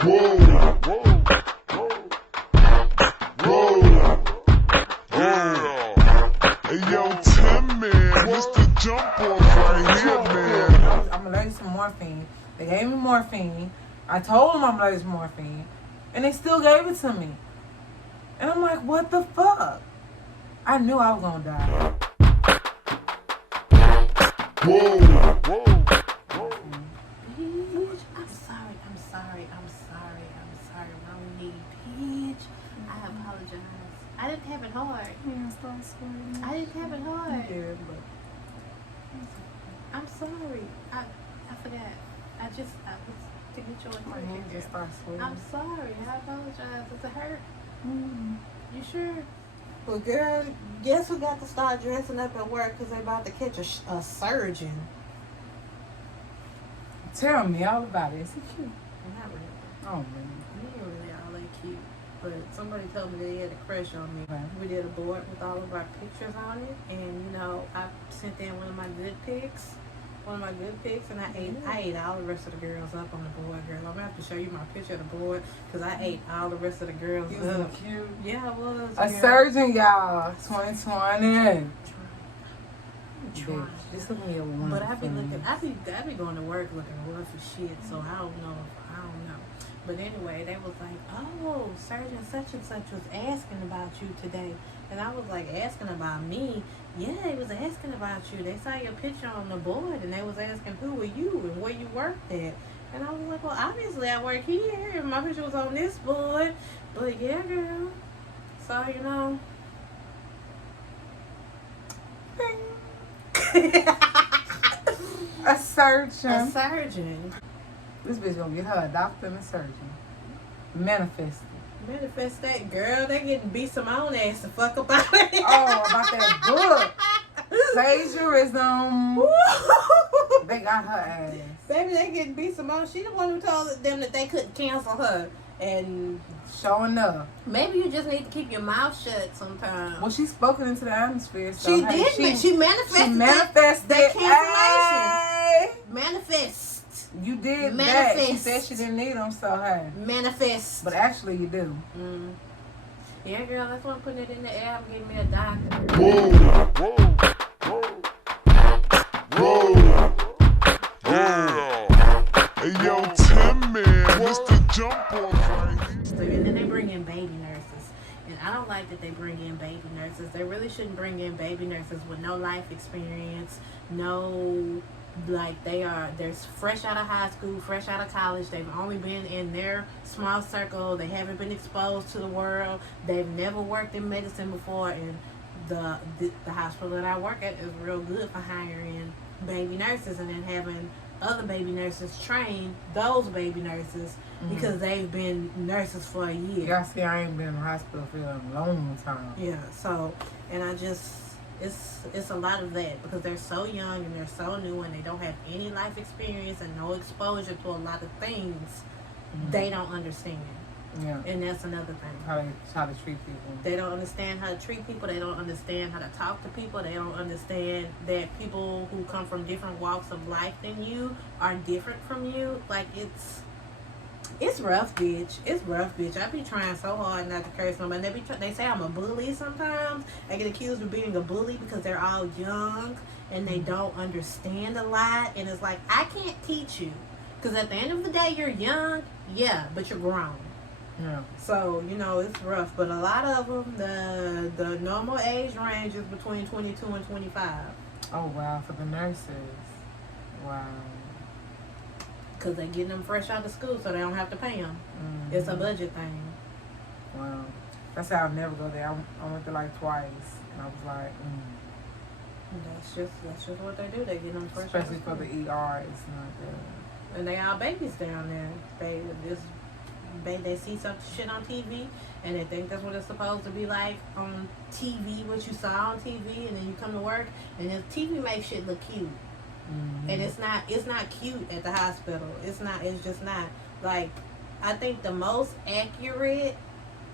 Whoa, whoa, whoa, yeah. Hey yo, Tim, man, Mr. Jump Off right here, man. I'm allergic to morphine. They gave me morphine. I told them I'm allergic to morphine, and they still gave it to me. And I'm like, what the fuck? I knew I was gonna die. Whoa, whoa, whoa. Bitch, I'm sorry, Mommy. Bitch, I apologize. I didn't have it hard. I didn't have it hard. Yeah, but I'm sorry. I forgot. I was to get your my hand attention. just started sweating. I'm sorry. I apologize. Does it hurt? Mm. You sure? Well, girl, guess who got to start dressing up at work because they about to catch a surgeon? Tell me all about it. Is it cute? Not really. Oh, man. He ain't really all that cute. But somebody told me they had a crush on me. Right. We did a board with all of our pictures on it. And, you know, I sent in one of my good pics. And I ate all the rest of the girls up on the board, girl. I'm going to have to show you my picture of the board because I ate all the rest of the girls You was up. cute. Yeah, I was. A girl. surgeon, y'all. 2020. Trying. Bitch, just look at me a one. But I be going to work looking rough as shit, so I don't know. But anyway, they was like, oh, Surgeon such and such was asking about you today. And I was like, asking about me? Yeah, they was asking about you. They saw your picture on the board, and they was asking who were you and where you worked at. And I was like, well, obviously I work here, and my picture was on this board. But yeah, girl. So, you know. A surgeon. A surgeon. This bitch gonna get her a doctor and a surgeon. Manifest it. Manifest that, girl. They getting B. Simone ass the fuck about it. Oh, about that book. Plagiarism. They got her ass. Baby, they getting B. Simone. She the one who told them that they couldn't cancel her. And Showing up. maybe you just need to keep your mouth shut sometimes. Well, she's spoken into the atmosphere. So She hey, did. She manifested. manifested that cancellation. Manifest. You did that. She Manifest. said she didn't need them, so hey. Manifest. But actually, you do. Mm. Yeah, girl. That's why I'm putting it in the air. I'm getting me a doctor. Whoa, whoa, whoa, whoa, yeah. Hey yo, Tim, man, Mr. Jump Off right here. And then they bring in baby nurses. And I don't like that they bring in baby nurses. They really shouldn't bring in baby nurses with no life experience, no, like they're fresh out of high school, fresh out of college. They've only been in their small circle. They haven't been exposed to the world. They've never worked in medicine before. And the hospital that I work at is real good for hiring baby nurses and then having other baby nurses train those baby nurses because they've been nurses for a year. Y'all see, I ain't been in the hospital for a long time. Yeah, so, and I just, it's a lot of that because they're so young and they're so new and they don't have any life experience and no exposure to a lot of things they don't understand. Yeah. And that's another thing. How to treat people. They don't understand how to treat people. They don't understand how to talk to people. They don't understand that people who come from different walks of life than you are different from you. Like, it's rough, bitch. It's rough, bitch. I be trying so hard not to curse nobody. They say I'm a bully sometimes. I get accused of being a bully because they're all young and they don't understand a lot. And it's like, I can't teach you. Because at the end of the day, you're young, yeah, but you're grown. Yeah. So, you know, it's rough. But a lot of them, the normal age range is between 22 and 25. Oh, wow. For the nurses. Wow. Because they're getting them fresh out of school so they don't have to pay them. Mm-hmm. It's a budget thing. Wow. That's how I'll never go there. I went there like twice. And I was like, That's just what they do. They get them fresh especially out of for the school. ER, it's not good. And they all babies down there. They see some shit on TV and they think that's what it's supposed to be like on TV, what you saw on TV, and then you come to work and the TV makes shit look cute. Mm-hmm. And it's not cute at the hospital. It's just not. Like, I think the most accurate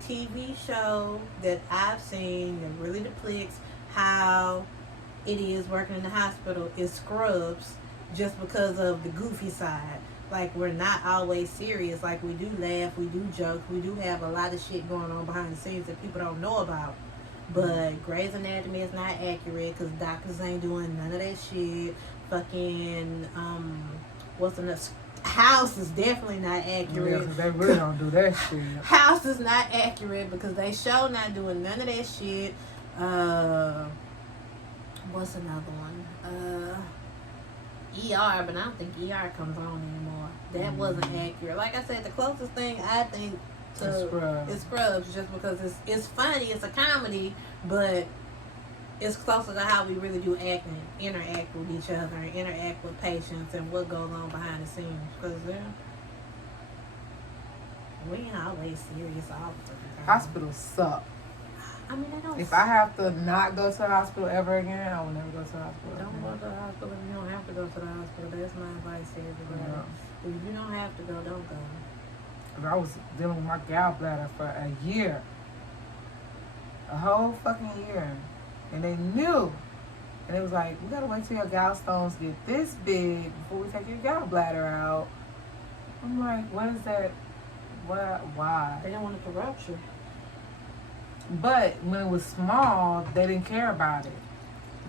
TV show that I've seen that really depicts how it is working in the hospital is Scrubs, just because of the goofy side. like we're not always serious. Like we do laugh, we do joke, we do have a lot of shit going on behind the scenes that people don't know about. But Grey's Anatomy is not accurate because doctors ain't doing none of that shit. Fucking what's the next? House is definitely not accurate. Yeah, 'cause they really don't do that shit. House is not accurate because they show not doing none of that shit. What's another one? ER, but I don't think ER comes on anymore. That wasn't accurate. Like I said, the closest thing I think to is Scrubs, just because it's funny, it's a comedy, but it's closer to how we really do acting, interact with each other, and interact with patients, and what goes on behind the scenes. Because we ain't always serious all the time. Hospitals suck. I mean, they don't. If I have to not go to the hospital ever again, I will never go to the hospital. Don't go to the hospital if you don't have to go to the hospital. That's my advice to everybody. Yeah. If you don't have to go, don't go. 'Cause I was dealing with my gallbladder for a year. A whole fucking year. And they knew. And it was like, we gotta wait till your gallstones get this big before we take your gallbladder out. I'm like, what is that? Why? They don't want it to rupture. But when it was small, they didn't care about it.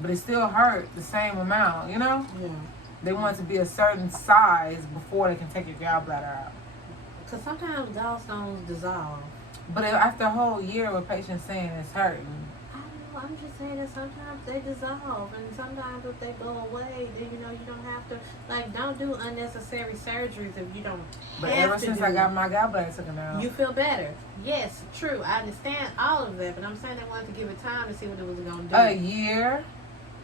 But it still hurt the same amount, you know? Yeah. They want it to be a certain size before they can take your gallbladder out. Because sometimes gallstones dissolve. But after a whole year with patients saying it's hurting, I don't know. I'm just saying that sometimes they dissolve. And sometimes if they go away, then, you don't have to. Like, don't do unnecessary surgeries if you don't but have ever to since do I it. got my gallbladder taken out, You feel better. Yes, true. I understand all of that, but I'm saying they wanted to give it time to see what it was going to do. a year,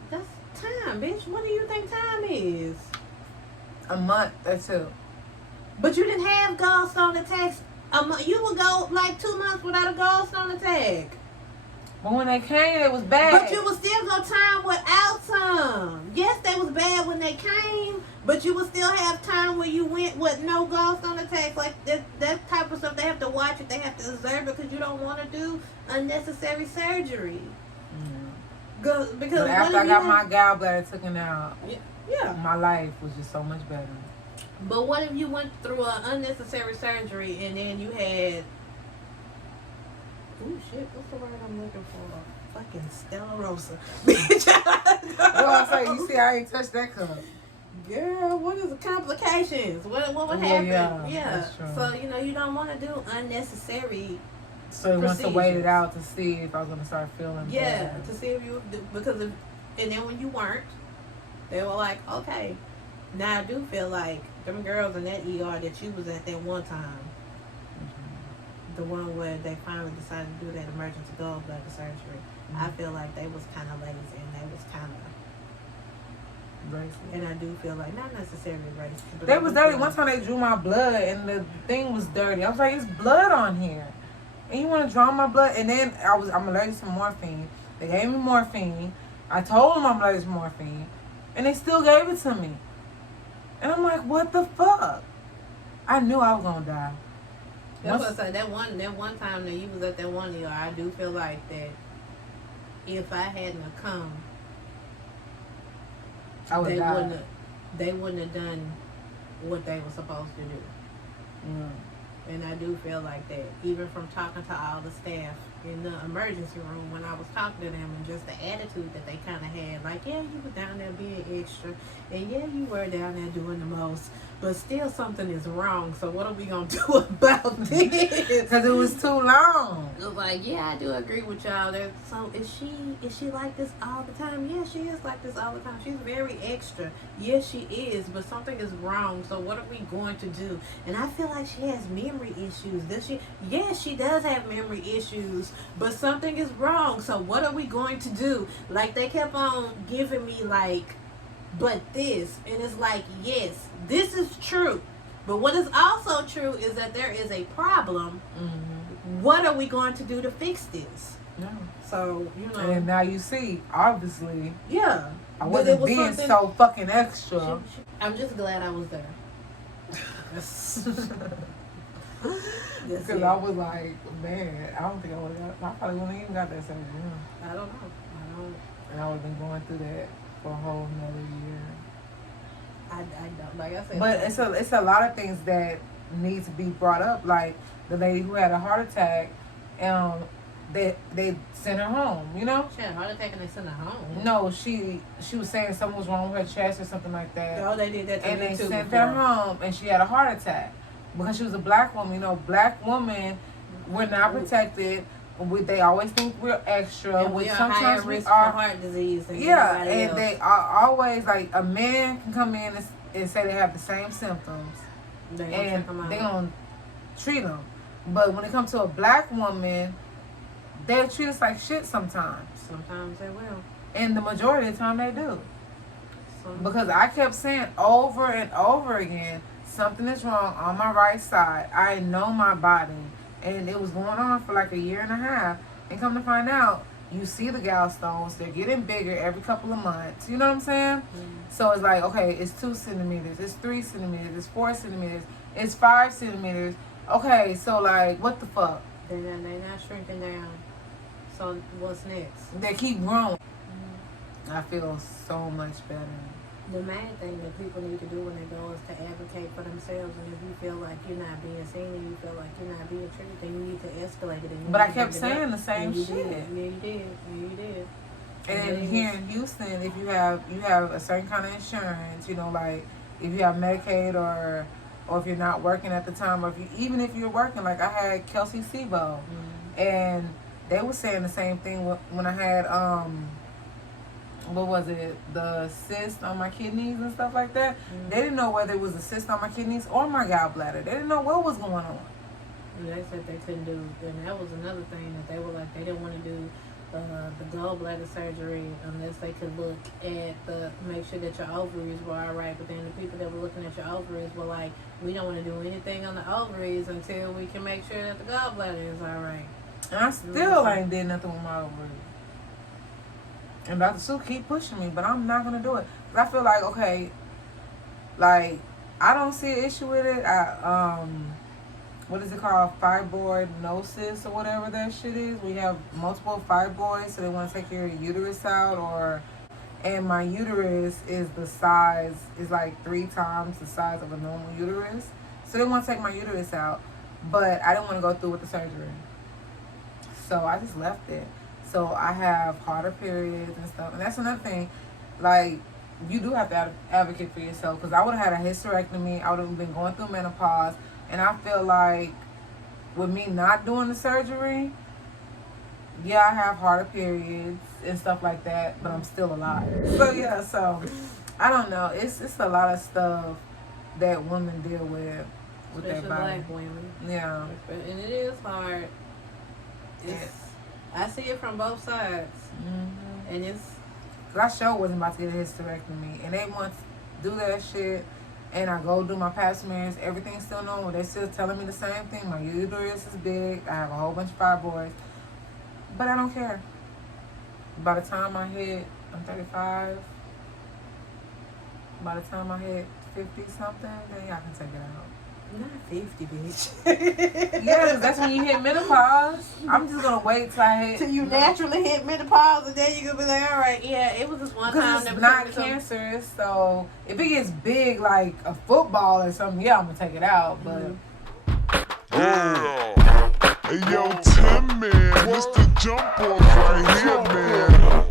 That's time, bitch. What do you think time is? a month or two. But you didn't have gallstone attacks. You would go like 2 months without a gallstone attack. But when they came, it was bad. But you would still go time without some. Yes, they was bad when they came, but you would still have time where you went with no gallstone attacks. Like that type of stuff, they have to watch it. They have to observe it because you don't want to do unnecessary surgery. Because But after I got my gallbladder taken out, yeah. my life was just so much better. But what if you went through an unnecessary surgery and then you had, oh shit, what's the word I'm looking for? Fucking sclerosa. Bitch. Well, I say, you see, I ain't touched that cup. Girl, what is the complications? What would happen? Yeah, that's true. So, you don't want to do unnecessary. So he wants to wait it out to see if I was gonna start feeling Yeah, bad. to see if you, because if, and then when you weren't, they were like, okay. Now I do feel like them girls in that ER that you was at that one time, the one where they finally decided to do that emergency gallbladder surgery, I feel like they was kind of lazy and they was kind of Racist. and I do feel like not necessarily racist. But They I was do dirty. feel One like- time they drew my blood and the thing was dirty. I was like, it's blood on here. And you want to draw my blood? And then I'm allergic to morphine. They gave me morphine. I told them I'm allergic to morphine. And they still gave it to me. And I'm like, what the fuck? I knew I was going to die. That's what I said. That one time that you was at that one ER, I do feel like that if I hadn't have come, I would die. they wouldn't have done what they were supposed to do. Mm. And I do feel like that, even from talking to all the staff in the emergency room when I was talking to them, and just the attitude that they kind of had. Like, yeah, you were down there being extra, and yeah, you were down there doing the most, but still something is wrong. So what are we going to do about this? Because it was too long. It was like, yeah, I do agree with y'all. So is she like this all the time? Yeah, she is like this all the time. She's very extra. Yes, she is, but something is wrong. So what are we going to do? And I feel like she has memory issues. Does she? Yes, she does have memory issues, but something is wrong. So what are we going to do? Like, they kept on giving me like, but this, and it's like, yes, this is true. But what is also true is that there is a problem. Mm-hmm. What are we going to do to fix this? Yeah. So, And now you see, obviously, yeah. I But wasn't it was being something- so fucking extra. I'm just glad I was there. That's Because it. I was like, man, I don't think I would have got, I probably wouldn't even got that surgery. I don't know. And I would have been going through that for a whole another year. I don't, like I said. But it's a lot of things that need to be brought up. Like the lady who had a heart attack, they sent her home. You know? She had a heart attack and they sent her home. No, she was saying something was wrong with her chest or something like that. Oh, they did that to And me they too sent before. her home, and she had a heart attack because she was a black woman. You know, black women, we're not protected. They always think we're extra. And we are sometimes higher we risk are. for heart disease than Yeah, anybody and else. they are always like a man can come in and say they have the same symptoms, They gonna and check 'em out. they gonna treat them. But when it comes to a black woman, they treat us like shit sometimes, Sometimes they will. and the majority of the time they do. Some- Because I kept saying over and over again, something is wrong on my right side. I know my body. And it was going on for like a year and a half. And come to find out, you see the gallstones, they're getting bigger every couple of months. You know what I'm saying? So it's like, okay, it's 2 centimeters, it's 3 centimeters, it's 4 centimeters, it's 5 centimeters. Okay, so like, what the fuck? They're not shrinking down. So what's next? They keep growing. I feel so much better. The main thing that people need to do when they go is to advocate for themselves. And if you feel like you're not being seen and you feel like you're not being treated, then you need to escalate it. And you But I need to kept bring it saying up. the same And you shit. did. Yeah, you did. Yeah, you did. And then here in Houston, if you have a certain kind of insurance, you know, like if you have Medicaid or if you're not working at the time, or even if you're working, like I had Kelsey Sebo, and they were saying the same thing when I had what was it, the cyst on my kidneys and stuff like that. They didn't know whether it was a cyst on my kidneys or my gallbladder. They didn't know what was going on. And they said they couldn't do, and that was another thing that they were like, they didn't want to do the gallbladder surgery unless they could look at make sure that your ovaries were all right. But then the people that were looking at your ovaries were like, we don't want to do anything on the ovaries until we can make sure that the gallbladder is all right. And I still ain't did nothing with my ovaries. And Dr. Sue keep pushing me, but I'm not gonna do it. 'Cause I feel like, okay, like I don't see an issue with it. What is it called? Fibroidnosis or whatever that shit is. We have multiple fibroids, so they want to take your uterus out, and my uterus is like 3 times the size of a normal uterus. So they want to take my uterus out, but I didn't want to go through with the surgery. So I just left it. So I have harder periods and stuff. And that's another thing. Like, you do have to advocate for yourself. Because I would have had a hysterectomy. I would have been going through menopause. And I feel like with me not doing the surgery, yeah, I have harder periods and stuff like that. But I'm still alive. So, yeah. So, I don't know. It's a lot of stuff that women deal with their Especially body. black women. Yeah. And it is hard. I see it from both sides. Mm-hmm. And it's... I sure wasn't about to get a hysterectomy. And they want to do that shit. And I go do my pap smears. Everything's still normal. They're still telling me the same thing. My uterus is big. I have a whole bunch of fibroids. But I don't care. By the time I hit, I'm 35. By the time I hit 50-something, then y'all can take it out. Not 50, bitch. Yeah, 'cause that's when you hit menopause. I'm just going to wait till I hit... Till you naturally hit menopause, and then you gonna be like, all right, yeah, it was this one time. Because that it's was not something- cancerous, so if it gets big like a football or something, yeah, I'm going to take it out, but... Yeah. Hey, yo, Tim, man. Mr. Jump Off right here, man.